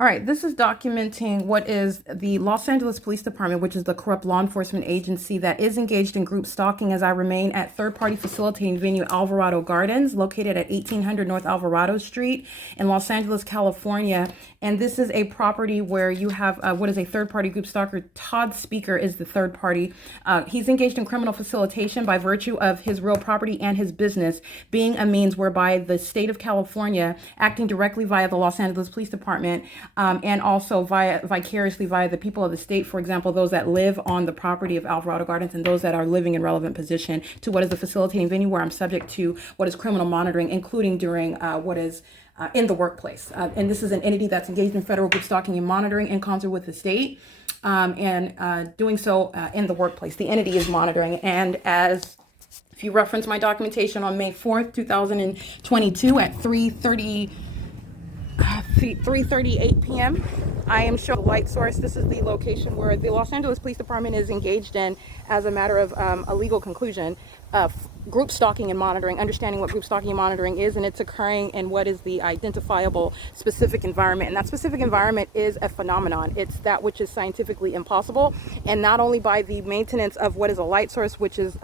All right, this is documenting what is the Los Angeles Police Department, which is the corrupt law enforcement agency that is engaged in group stalking as I remain at third-party facilitating venue Alvarado Gardens, located at 1800 North Alvarado Street in Los Angeles, California. And this is a property where you have what is a third-party group stalker. Todd Speaker is the third party. He's engaged in criminal facilitation by virtue of his real property and his business being a means whereby the state of California, acting directly via the Los Angeles Police Department, and also vicariously via the people of the state, for example, those that live on the property of Alvarado Gardens and those that are living in relevant position to what is the facilitating venue where I'm subject to what is criminal monitoring, including during what is in the workplace. And this is an entity that's engaged in federal group stalking and monitoring in concert with the state, and doing so in the workplace. The entity is monitoring, and as if you reference my documentation on May 4th, 2022 at 3:38 p.m. I am showing the light source. This is the location where the Los Angeles Police Department is engaged in, as a matter of a legal conclusion, group stalking and monitoring, understanding what group stalking and monitoring is, and it's occurring in what is the identifiable specific environment. And that specific environment is a phenomenon. It's that which is scientifically impossible, and not only by the maintenance of what is a light source, which is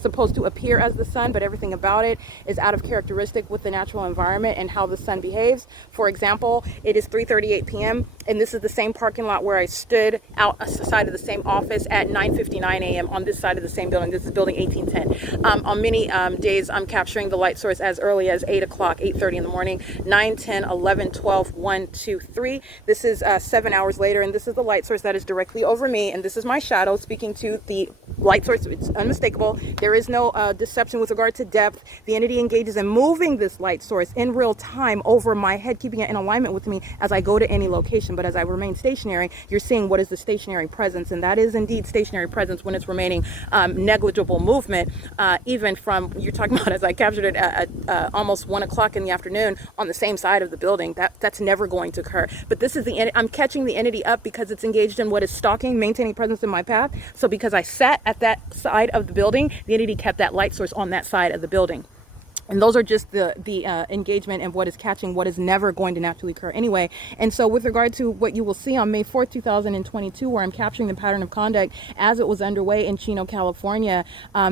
supposed to appear as the sun, but everything about it is out of characteristic with the natural environment and how the sun behaves. For example, it is 3:38 p.m. and this is the same parking lot where I stood outside of the same office at 9:59 a.m. on this side of the same building. This is building 1810. On many days, I'm capturing the light source as early as 8 o'clock, 8:30 in the morning, 9, 10, 11, 12, 1, 2, 3. This is 7 hours later, and this is the light source that is directly over me, and this is my shadow speaking to the light source. It's unmistakable. There is no deception with regard to depth. The entity engages in moving this light source in real time over my head, keeping it in alignment with me as I go to any location. But as I remain stationary, you're seeing what is the stationary presence, and that is indeed stationary presence when it's remaining negligible movement, even from, you're talking about as I captured it at almost 1 o'clock in the afternoon on the same side of the building. That's never going to occur. But this is I'm catching the entity up because it's engaged in what is stalking, maintaining presence in my path. So because I sat at that side of the building, the entity kept that light source on that side of the building. And those are just the engagement and what is catching what is never going to naturally occur anyway. And so with regard to what you will see on May 4th, 2022, where I'm capturing the pattern of conduct as it was underway in Chino, California,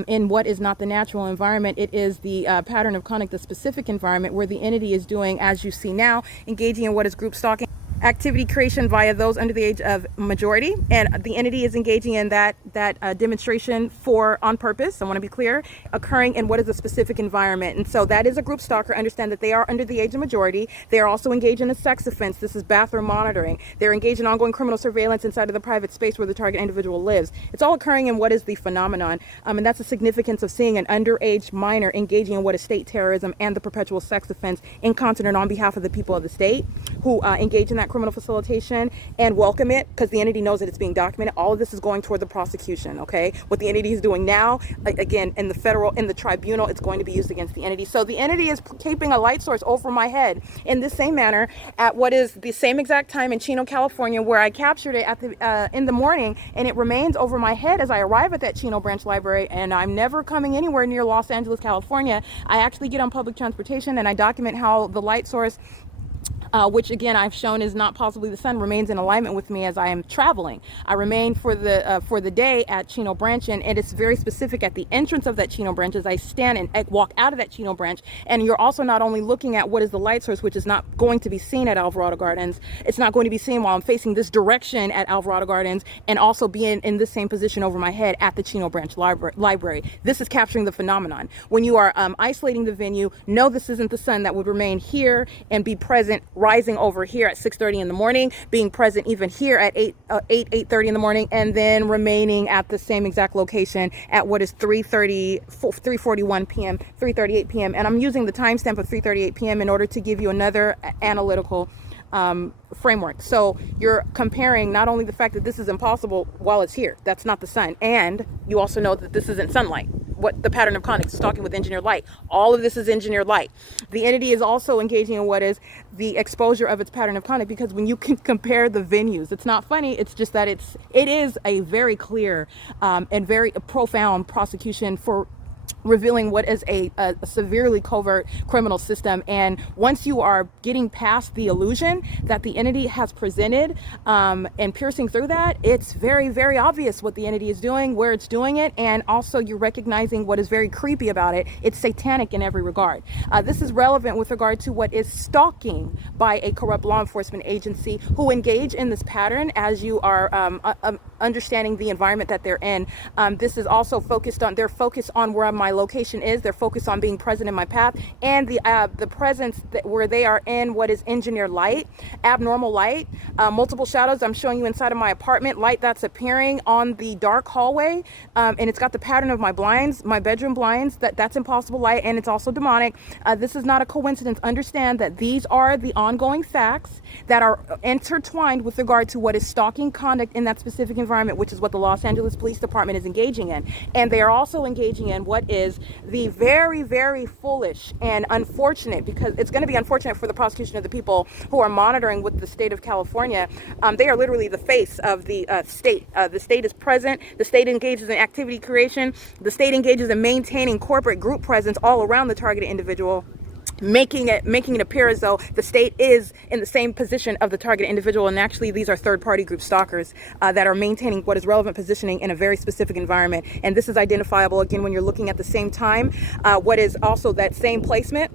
in what is not the natural environment, it is the pattern of conduct, the specific environment where the entity is doing, as you see now, engaging in what is group stalking activity creation via those under the age of majority, and the entity is engaging in that demonstration on purpose. I want to be clear, occurring in what is a specific environment, and so that is a group stalker. Understand that they are under the age of majority. They are also engaged in a sex offense. This is bathroom monitoring. They're engaged in ongoing criminal surveillance inside of the private space where the target individual lives. It's all occurring in what is the phenomenon, and that's the significance of seeing an underage minor engaging in what is state terrorism and the perpetual sex offense in concert and on behalf of the people of the state who engage in that criminal facilitation and welcome it, because the entity knows that it's being documented. All of this is going toward the prosecution. Okay, what the entity is doing now, again, in the tribunal, it's going to be used against the entity. So the entity is keeping a light source over my head in the same manner at what is the same exact time in Chino, California, where I captured it in the morning, and it remains over my head as I arrive at that Chino branch library. And I'm never coming anywhere near Los Angeles, California. I actually get on public transportation and I document how the light source, which again I've shown is not possibly the sun, remains in alignment with me as I am traveling. I remain for the day at Chino Branch, and it's very specific at the entrance of that Chino Branch as I stand and walk out of that Chino Branch. And you're also not only looking at what is the light source, which is not going to be seen at Alvarado Gardens. It's not going to be seen while I'm facing this direction at Alvarado Gardens, and also being in the same position over my head at the Chino Branch library. This is capturing the phenomenon. When you are isolating the venue, no, this isn't the sun that would remain here and be present, rising over here at 6:30 in the morning, being present even here at 8:30 in the morning, and then remaining at the same exact location at what is 3:41 p.m., 3:38 p.m. And I'm using the timestamp of 3:38 p.m. in order to give you another analytical framework. So you're comparing not only the fact that this is impossible while it's here, that's not the sun, and you also know that this isn't sunlight. What the pattern of conduct is talking with engineered light. All of this is engineered light. The entity is also engaging in what is the exposure of its pattern of conduct, because when you can compare the venues, it's not funny, it's just that it is a very clear and very profound prosecution for revealing what is a severely covert criminal system. And once you are getting past the illusion that the entity has presented, and piercing through that, it's very, very obvious what the entity is doing, where it's doing it, and also you're recognizing what is very creepy about it. It's satanic in every regard. This is relevant with regard to what is stalking by a corrupt law enforcement agency who engage in this pattern as you are understanding the environment that they're in. This is also focused on, they're focused on where my location is. They're focused on being present in my path, and the presence that where they are in what is engineered light, abnormal light, multiple shadows. I'm showing you inside of my apartment, light that's appearing on the dark hallway, and it's got the pattern of my blinds, my bedroom blinds. That's impossible light, and it's also demonic. This is not a coincidence. Understand that these are the ongoing facts that are intertwined with regard to what is stalking conduct in that specific environment, which is what the Los Angeles Police Department is engaging in. And they are also engaging in what is the very, very foolish and unfortunate, because it's going to be unfortunate for the prosecution of the people who are monitoring with the state of California. They are literally the face of the state. The state is present. The state engages in activity creation. The state engages in maintaining corporate group presence all around the targeted individual, making it appear as though the state is in the same position of the target individual. And actually, these are third-party group stalkers that are maintaining what is relevant positioning in a very specific environment. And this is identifiable, again, when you're looking at the same time, what is also that same placement.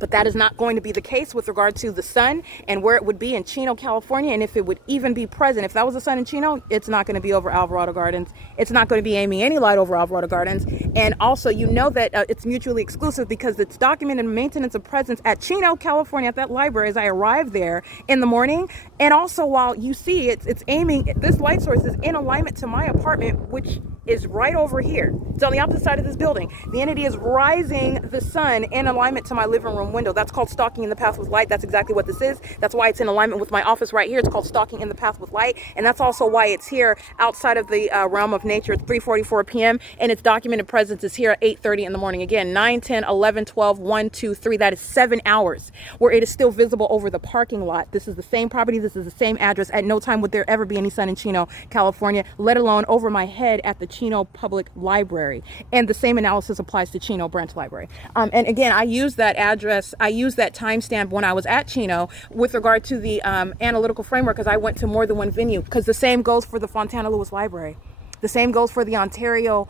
But that is not going to be the case with regard to the sun and where it would be in Chino, California. And if it would even be present, if that was the sun in Chino, it's not going to be over Alvarado Gardens. It's not going to be aiming any light over Alvarado Gardens. And also, you know that it's mutually exclusive, because it's documented maintenance of presence at Chino, California, at that library as I arrived there in the morning. And also, while you see it's aiming, this light source is in alignment to my apartment, which is right over here. It's on the opposite side of this building. The entity is rising the sun in alignment to my living room window. That's called stalking in the path with light. That's exactly what this is. That's why it's in alignment with my office right here. It's called stalking in the path with light. And that's also why it's here outside of the realm of nature. It's 3:44 p.m. and its documented presence is here at 8:30 in the morning. Again, 9, 10, 11, 12, 1, 2, 3. That is 7 hours where it is still visible over the parking lot. This is the same property. This is the same address. At no time would there ever be any sun in Chino, California, let alone over my head at the Chino Public Library. And the same analysis applies to Chino Branch Library. And again, I use that address, I use that timestamp when I was at Chino with regard to the analytical framework, because I went to more than one venue, because the same goes for the Fontana Lewis Library. The same goes for the Ontario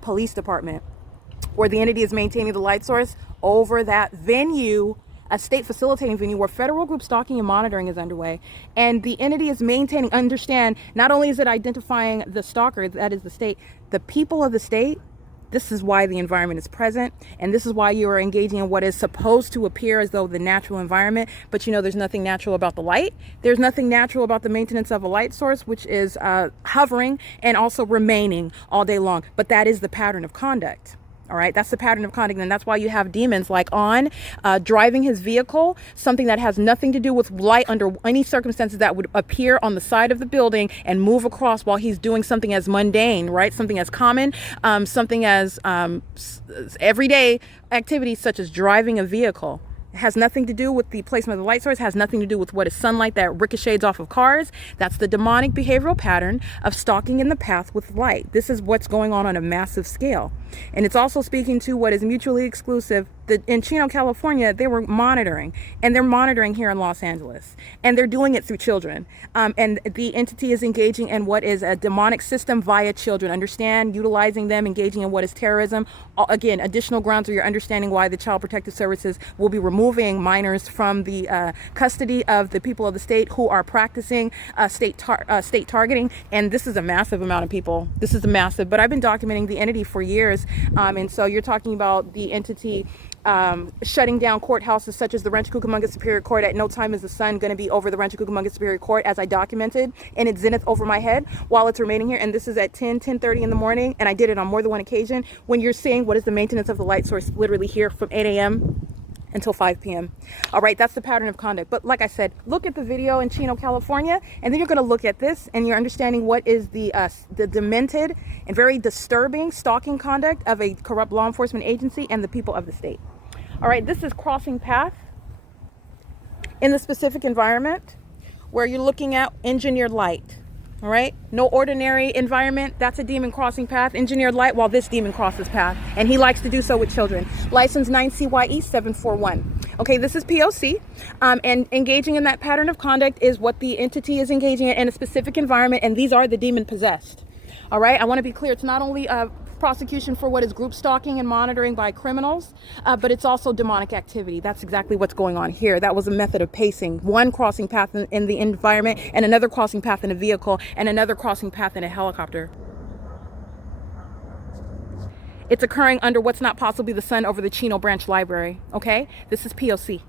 Police Department, where the entity is maintaining the light source over that venue, a state facilitating venue where federal group stalking and monitoring is underway. And the entity is maintaining, understand, not only is it identifying the stalker, that is the state, the people of the state. This is why the environment is present, and this is why you are engaging in what is supposed to appear as though the natural environment, but you know there's nothing natural about the light. There's nothing natural about the maintenance of a light source, which is hovering and also remaining all day long. But that is the pattern of conduct. All right, that's the pattern of conduct, and that's why you have demons like on driving his vehicle, something that has nothing to do with light under any circumstances that would appear on the side of the building and move across while he's doing something as mundane, right? Something as common, something as everyday activities such as driving a vehicle. It has nothing to do with the placement of the light source, has nothing to do with what is sunlight that ricochets off of cars. That's the demonic behavioral pattern of stalking in the path with light. This is what's going on a massive scale. And it's also speaking to what is mutually exclusive. In Chino, California, they were monitoring, and they're monitoring here in Los Angeles, and they're doing it through children. And the entity is engaging in what is a demonic system via children. Understand, utilizing them, engaging in what is terrorism. Again, additional grounds where you're understanding why the Child Protective Services will be removing minors from the custody of the people of the state who are practicing state targeting. And this is a massive amount of people. This is a massive, but I've been documenting the entity for years. And so you're talking about the entity shutting down courthouses such as the Rancho Cucamonga Superior Court. At no time is the sun going to be over the Rancho Cucamonga Superior Court, as I documented, in its zenith over my head while it's remaining here. And this is at 10:30 in the morning, and I did it on more than one occasion. When you're seeing what is the maintenance of the light source literally here from 8 a.m. until 5 p.m. All right, that's the pattern of conduct. But like I said, look at the video in Chino, California, and then you're going to look at this, and you're understanding what is the demented and very disturbing stalking conduct of a corrupt law enforcement agency and the people of the state. All right, this is crossing path in the specific environment where you're looking at engineered light. All right, no ordinary environment, that's a demon crossing path. Engineered light, while this demon crosses path, and he likes to do so with children. License 9CYE 741. Okay, this is POC, and engaging in that pattern of conduct is what the entity is engaging in a specific environment, and these are the demon possessed. All right, I want to be clear, it's not only prosecution for what is group stalking and monitoring by criminals, but it's also demonic activity. That's exactly what's going on here. That was a method of pacing. One crossing path in the environment, and another crossing path in a vehicle, and another crossing path in a helicopter. It's occurring under what's not possibly the sun over the Chino Branch Library. Okay, this is POC.